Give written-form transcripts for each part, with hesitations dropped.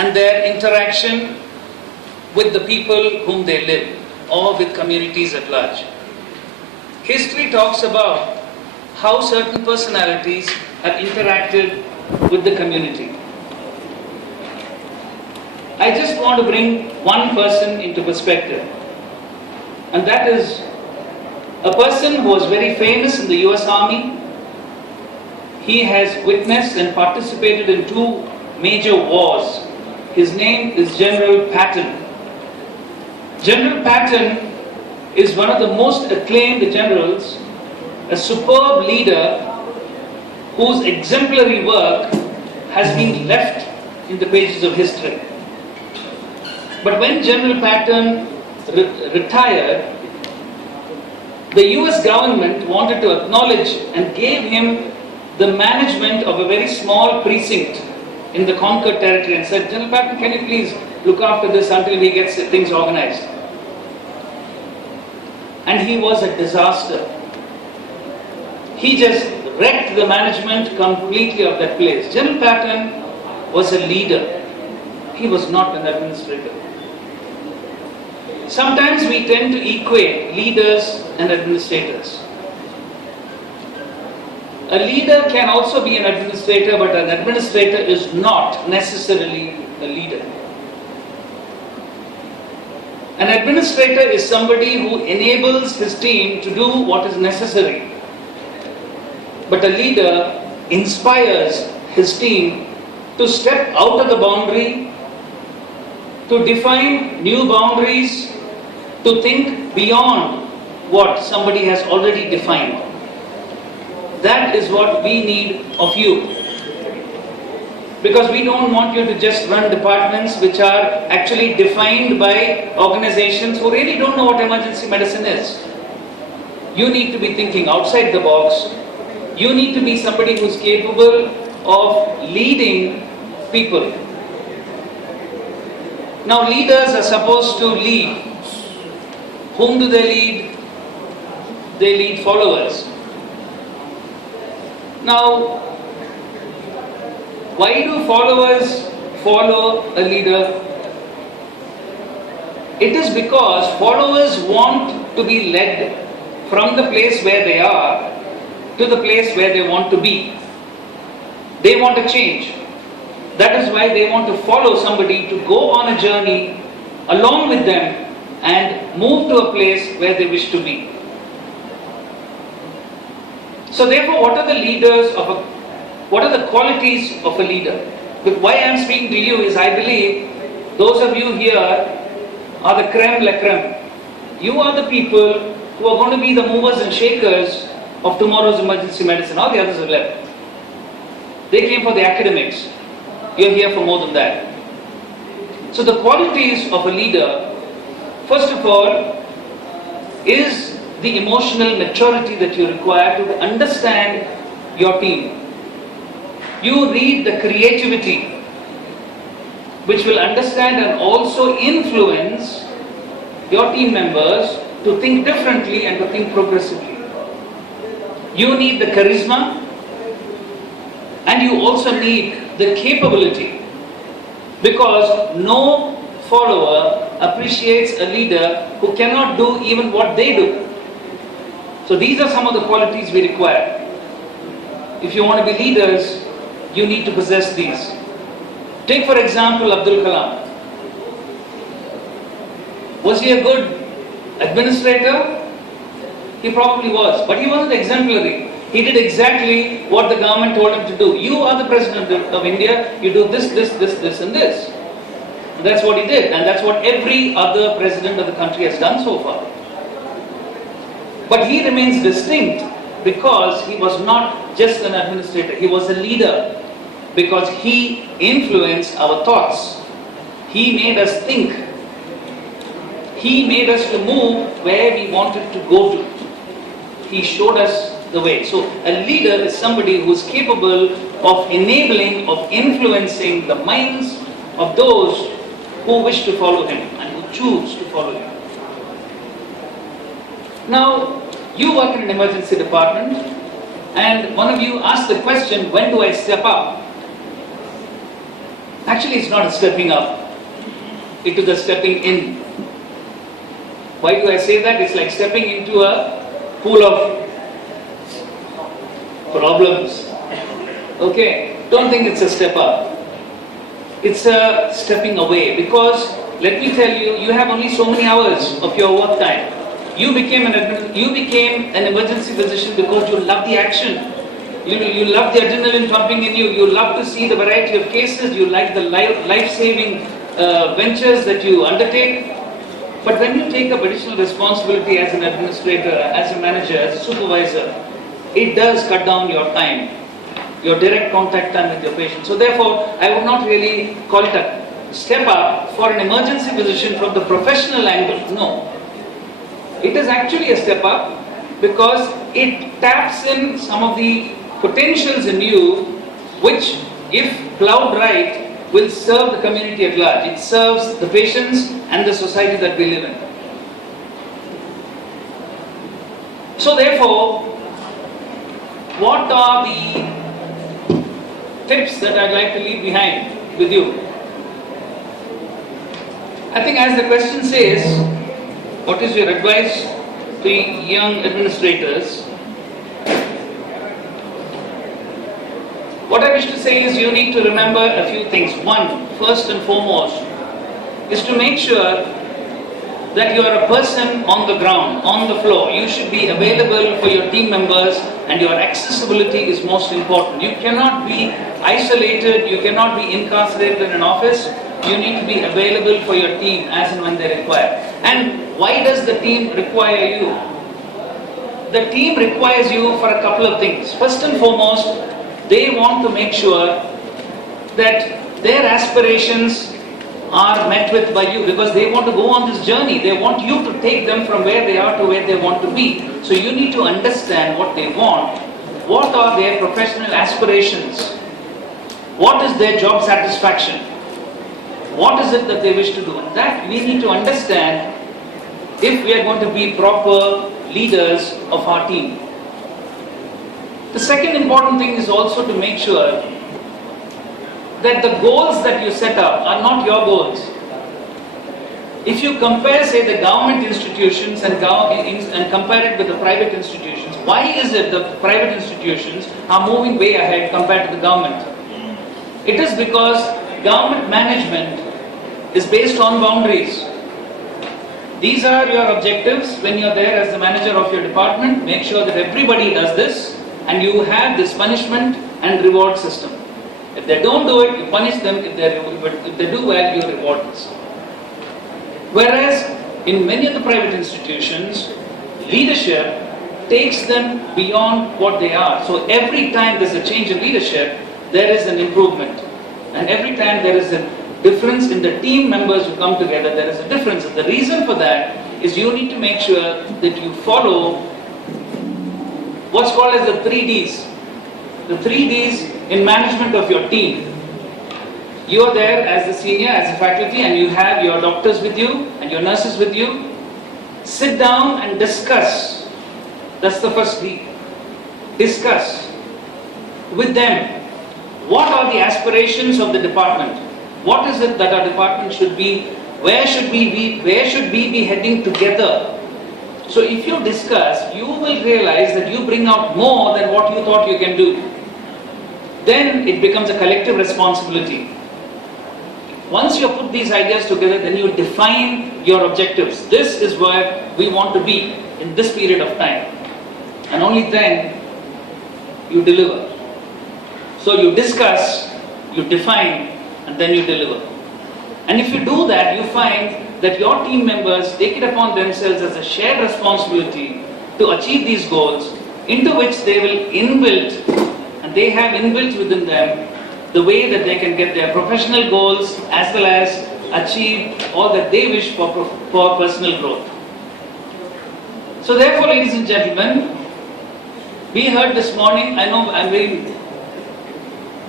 and their interaction with the people whom they live or with communities at large. History talks about how certain personalities have interacted with the community. I just want to bring one person into perspective, and that is a person who was very famous in the US Army. He has witnessed and participated in 2 major wars. His name is General Patton. General Patton is one of the most acclaimed generals, a superb leader whose exemplary work has been left in the pages of history. But when General Patton retired, the US government wanted to acknowledge and gave him the management of a very small precinct in the conquered territory and said, General Patton, can you please look after this until we get things organized? And he was a disaster. He just wrecked the management completely of that place. General Patton was a leader. He was not an administrator. Sometimes we tend to equate leaders and administrators. A leader can also be an administrator, but an administrator is not necessarily a leader. An administrator is somebody who enables his team to do what is necessary. But a leader inspires his team to step out of the boundary, to define new boundaries, to think beyond what somebody has already defined. That is what we need of you. Because we don't want you to just run departments which are actually defined by organizations who really don't know what emergency medicine is. You need to be thinking outside the box. You need to be somebody who's capable of leading people. Now, leaders are supposed to lead. Whom do they lead? They lead followers. Now, why do followers follow a leader? It is because followers want to be led from the place where they are to the place where they want to be. They want to change. That is why they want to follow somebody to go on a journey along with them and move to a place where they wish to be. So therefore, what are the qualities of a leader? But why I am speaking to you is I believe those of you here are the creme la creme. You are the people who are going to be the movers and shakers of tomorrow's emergency medicine. All the others have left. They came for the academics. You're here for more than that. So the qualities of a leader, first of all, is the emotional maturity that you require to understand your team. You need the creativity which will understand and also influence your team members to think differently and to think progressively. You need the charisma, and you also need the capability, because no follower appreciates a leader who cannot do even what they do. So these are some of the qualities we require. If you want to be leaders, you need to possess these. Take for example Abdul Kalam. Was he a good administrator? He probably was, but he wasn't exemplary. He did exactly what the government told him to do. You are the President of India, you do this, and this. And that's what he did, and that's what every other president of the country has done so far. But he remains distinct because he was not just an administrator, he was a leader. Because he influenced our thoughts. He made us think. He made us to move where we wanted to go to. He showed us the way. So a leader is somebody who is capable of enabling, of influencing the minds of those who wish to follow him and who choose to follow him. Now, you work in an emergency department, and one of you asked the question, when do I step up? Actually, it's not a stepping up, it is a stepping in. Why do I say that? It's like stepping into a pool of problems. Okay, don't think it's a step up. It's a stepping away, because let me tell you, you have only so many hours of your work time. You became an emergency physician because you love the action. You love the adrenaline pumping in you. You love to see the variety of cases. You like the life-saving ventures that you undertake. But when you take up additional responsibility as an administrator, as a manager, as a supervisor, it does cut down your time, your direct contact time with your patient. So therefore, I would not really call it a step up for an emergency physician from the professional angle. No. It is actually a step up because it taps in some of the potentials in you, which, if plowed right, will serve the community at large. It serves the patients and the society that we live in. So therefore, what are the tips that I'd like to leave behind with you? I think, as the question says, what is your advice to young administrators? What I wish to say is you need to remember a few things. One, first and foremost, is to make sure that you are a person on the ground, on the floor. You should be available for your team members, and your accessibility is most important. You cannot be isolated, you cannot be incarcerated in an office. You need to be available for your team as and when they require. And why does the team require you? The team requires you for a couple of things. First and foremost, they want to make sure that their aspirations are met with by you, because they want to go on this journey. They want you to take them from where they are to where they want to be. So you need to understand what they want. What are their professional aspirations? What is their job satisfaction? What is it that they wish to do? That we need to understand if we are going to be proper leaders of our team. The second important thing is also to make sure that the goals that you set up are not your goals. If you compare, say, the government institutions and compare it with the private institutions, why is it the private institutions are moving way ahead compared to the government? It is because government management is based on boundaries. These are your objectives when you are there as the manager of your department. Make sure that everybody does this, and you have this punishment and reward system. If they don't do it, you punish them. If they do well, you reward them. Whereas in many of the private institutions, leadership takes them beyond what they are. So every time there's a change in leadership, there is an improvement. And every time there is a difference in the team members who come together, there is a difference. And the reason for that is you need to make sure that you follow what's called as the 3Ds. The 3Ds in management of your team. You are there as the senior, as a faculty, and you have your doctors with you and your nurses with you. Sit down and discuss. That's the first D. Discuss with them. What are the aspirations of the department? What is it that our department should be? Where should we be heading together? So if you discuss, you will realize that you bring out more than what you thought you can do. Then it becomes a collective responsibility. Once you put these ideas together, then you define your objectives. This is where we want to be in this period of time. And only then you deliver. So you discuss, you define, and then you deliver. And if you do that, you find that your team members take it upon themselves as a shared responsibility to achieve these goals, into which they will inbuilt, and they have inbuilt within them the way that they can get their professional goals as well as achieve all that they wish for personal growth. So therefore, ladies and gentlemen, we heard this morning, I know I'm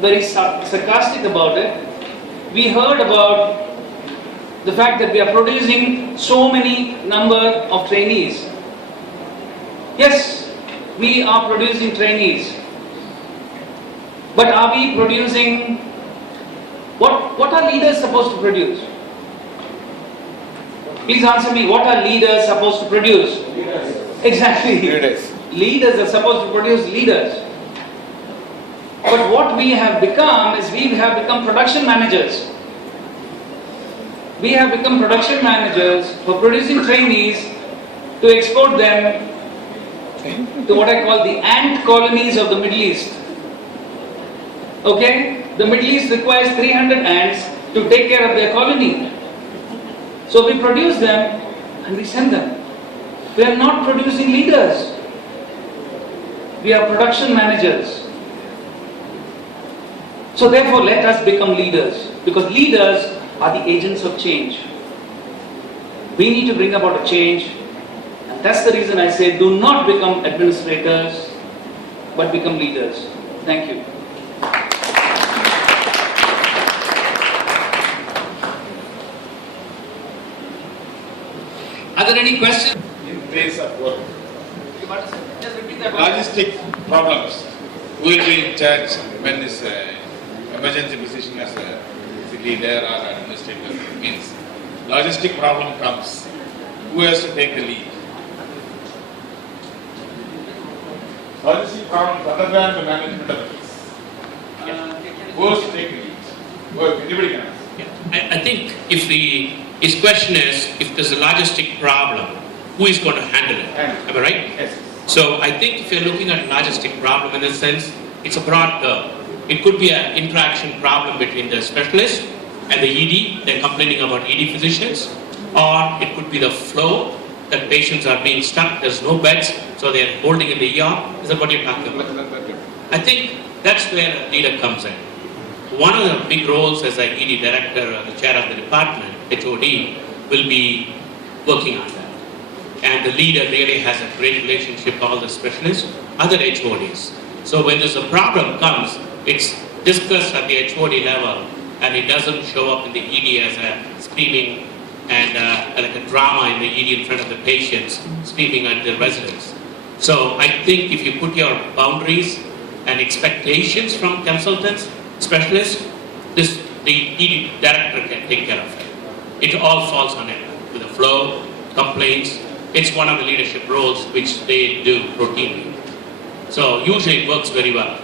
very sarcastic about it, we heard about the fact that we are producing so many number of trainees. Yes, we are producing trainees. But are we producing what what are leaders supposed to produce? Please answer me, what are leaders supposed to produce? Leaders. Exactly. Leaders. Leaders are supposed to produce leaders. But what we have become is we have become production managers. We have become production managers for producing trainees to export them to what I call the ant colonies of the Middle East. Okay? The Middle East requires 300 ants to take care of their colony. So we produce them and we send them. We are not producing leaders. We are production managers. So therefore let us become leaders, because leaders are the agents of change. We need to bring about a change, and that's the reason I say do not become administrators, but become leaders. Thank you. Are there any questions? In place of work, Just repeat that. logistic problems, who will be in charge when this emergency position as a leader or administrator means logistic problem comes, who has to take the lead? Logistic problems other than the management of this. Who has to take the lead? Well, anybody can ask. I think if his question is, if there's a logistic problem, who is going to handle it? Am I right? Yes. So I think if you're looking at a logistic problem in a sense, it's a broad term. It could be an interaction problem between the specialist and the ED, they're complaining about ED physicians, or it could be the flow, that patients are being stuck, there's no beds, so they're holding in the ER. Is that what you're talking about? I think that's where a leader comes in. One of the big roles as an ED director or the chair of the department, HOD, will be working on that. And the leader really has a great relationship with all the specialists, other HODs. So when there's a problem comes, it's discussed at the HOD level, and it doesn't show up in the ED as a screaming and like a drama in the ED in front of the patients, screaming at the residents. So I think if you put your boundaries and expectations from consultants, specialists, the ED director can take care of it. It all falls on it, with the flow, complaints. It's one of the leadership roles which they do routinely. So usually it works very well.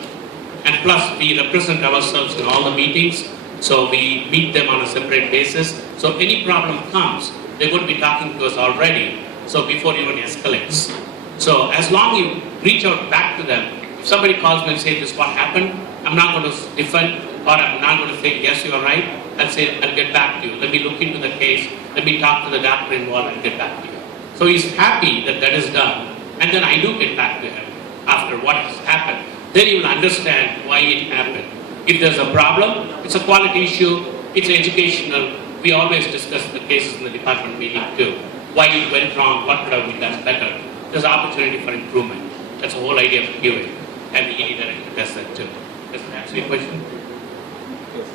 And plus we represent ourselves in all the meetings, so we meet them on a separate basis. So any problem comes, they're going to be talking to us already, so before it even escalates. So as long as you reach out back to them, if somebody calls me and says this is what happened, I'm not going to defend, or I'm not going to say yes you are right. I'll say I'll get back to you. Let me look into the case, let me talk to the doctor involved and get back to you. So he's happy that that is done, and then I do get back to him after what has happened. Then you will understand why it happened. If there's a problem, it's a quality issue, it's educational. We always discuss the cases in the department meeting too. Why it went wrong, what could have been done better. There's opportunity for improvement. That's the whole idea of QA. And the ED director does that too. Does that answer your question? Yes.